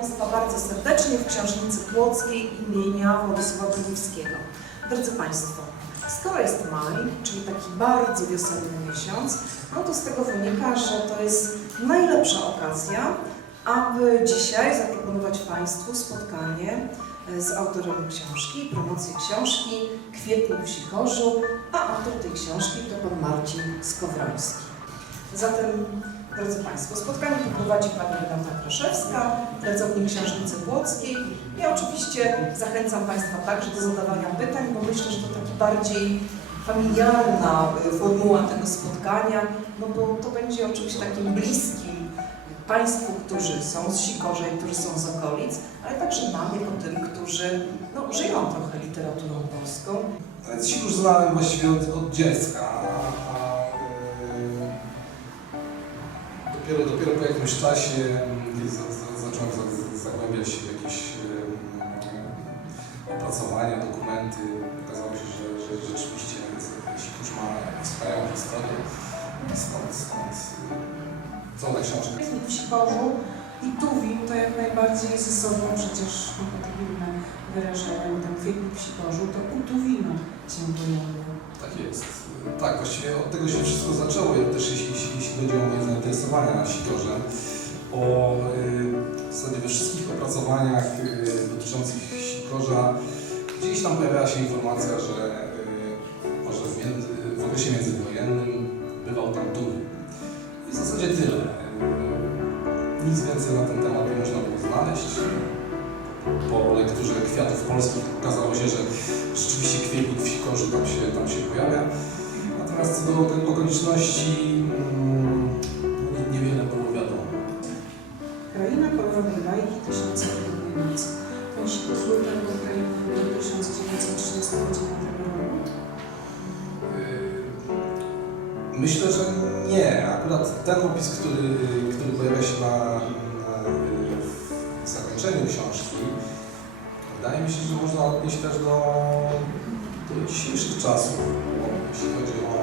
Państwa bardzo serdecznie w Książnicy Płockiej imienia Władysława Broniewskiego. Drodzy Państwo, skoro jest maj, czyli taki bardzo wiosenny miesiąc, no to z tego wynika, że to jest najlepsza okazja, aby dzisiaj zaproponować Państwu spotkanie e, z autorem książki, promocję książki Kwietnik w Sikorzu, a autor tej książki to pan Marcin Skowroński. Zatem, drodzy Państwo, spotkanie poprowadzi Pani Renata Kraszewska, pracownik Książnicy Płockiej. Ja oczywiście zachęcam Państwa także do zadawania pytań, bo myślę, że to taki bardziej familiarna y, formuła tego spotkania, no bo to będzie oczywiście takim bliskim Państwu, którzy są z Sikorza i którzy są z okolic, ale także nam, jako tym, którzy no, żyją trochę literaturą polską. Ale Sikurz znałem właściwie od, od dziecka, dopiero, dopiero po jakimś czasie mm, za, za, zacząłem za, za, zagłębiać się w jakieś e, opracowania, dokumenty. Okazało się, że, że rzeczywiście Sikurz ma wspaniałą historię. Skąd e, cała książka. W Sikorzu i Tuwim to jak najbardziej ze sobą przecież kompatybilne wyrażenia, bo ten kwietnik w Sikorzu to u Tuwima się pojawia. Jest. Tak, właściwie od tego się wszystko zaczęło, też jeśli, jeśli, chodzi o moje zainteresowania na Sikorze. O, y, w zasadzie we wszystkich opracowaniach y, dotyczących Sikorza gdzieś tam pojawiała się informacja, że y, może w, między, w okresie międzywojennym bywał tam Tury. I w zasadzie tyle. Po lekturze Kwiatów Polskich okazało się, że rzeczywiście kwietnik w Sikorzu tam się, tam się pojawia. Natomiast co do okoliczności mm, nie- niewiele było wiadomo. Kraina kolorowej bajki tysiącletniej nocy. Sikorz był tam do krainy do 1939 roku. Myślę, że nie. Akurat ten opis, który, który pojawia się na, na, w zakończeniu książki, wydaje mi się, że można odnieść też do, do dzisiejszych czasów, jeśli chodzi o,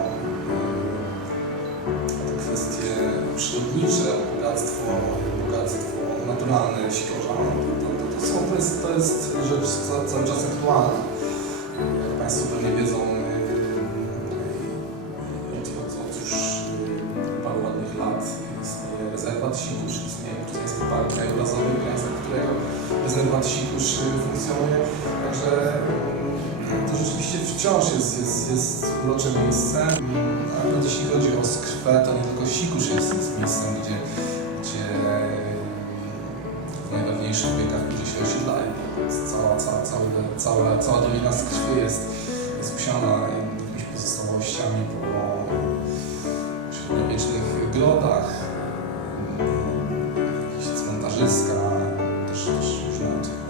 o te kwestie przyrodnicze, o bogactwo, bogactwo naturalne Sikorza, to, to, to, to, są, to, jest, to jest rzecz ca- cały czas aktualna. Jak Państwo pewnie wiedzą, rezerwat Sikusz yy, funkcjonuje. Także yy, to rzeczywiście wciąż jest, jest, jest urocze miejsce. A nawet jeśli chodzi o skrwę, to nie tylko Sikusz jest, jest miejscem, gdzie, gdzie w najważniejszych wiekach ludzie się osiedlają. Cała, cała, cała, cała, cała Dolina Skrwy jest, jest usiana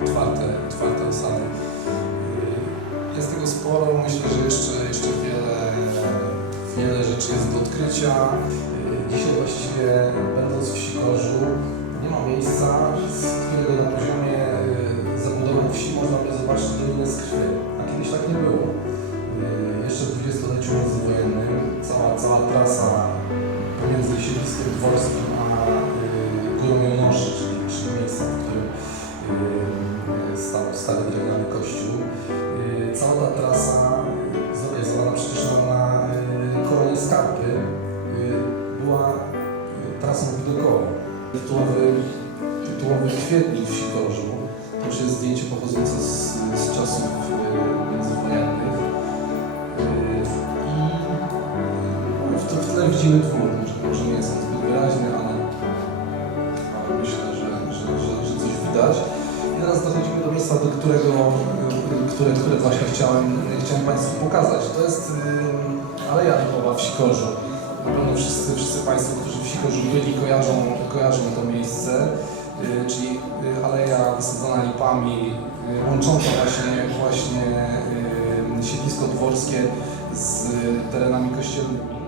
różne otwarte, otwarte osady. Jest tego sporo, myślę, że jeszcze, jeszcze wiele, wiele rzeczy jest do odkrycia. Dzisiaj właściwie będąc w Sikorzu nie ma miejsca, z którego na poziomie y, zabudowy wsi można by zobaczyć dolinę z krwi. A kiedyś tak nie było. Y, Jeszcze w dwudziestoleciu międzywojennym cała, cała trasa pomiędzy siedliskiem dworskim a y, górą Jonoszy, y, była y, trasą widokową. Tytułowy, tytułowy kwietnik w Sikorzu to już jest zdjęcie pochodzące z, z czasów y, międzywojennych. I w, w tle widzimy dwór, może, nie jest on zbyt wyraźny, ale, ale myślę, że, że, że, że coś widać. I teraz dochodzimy do miejsca, do którego, które, które właśnie chciałem, chciałem Państwu pokazać. To jest Aleja Lipowa w Sikorzu. Na pewno wszyscy, wszyscy Państwo, którzy w Sikorzu byli, kojarzą, kojarzą to miejsce, y, czyli y, aleja wysadzona lipami, y, łącząca właśnie, właśnie siedlisko dworskie z terenami kościelnymi.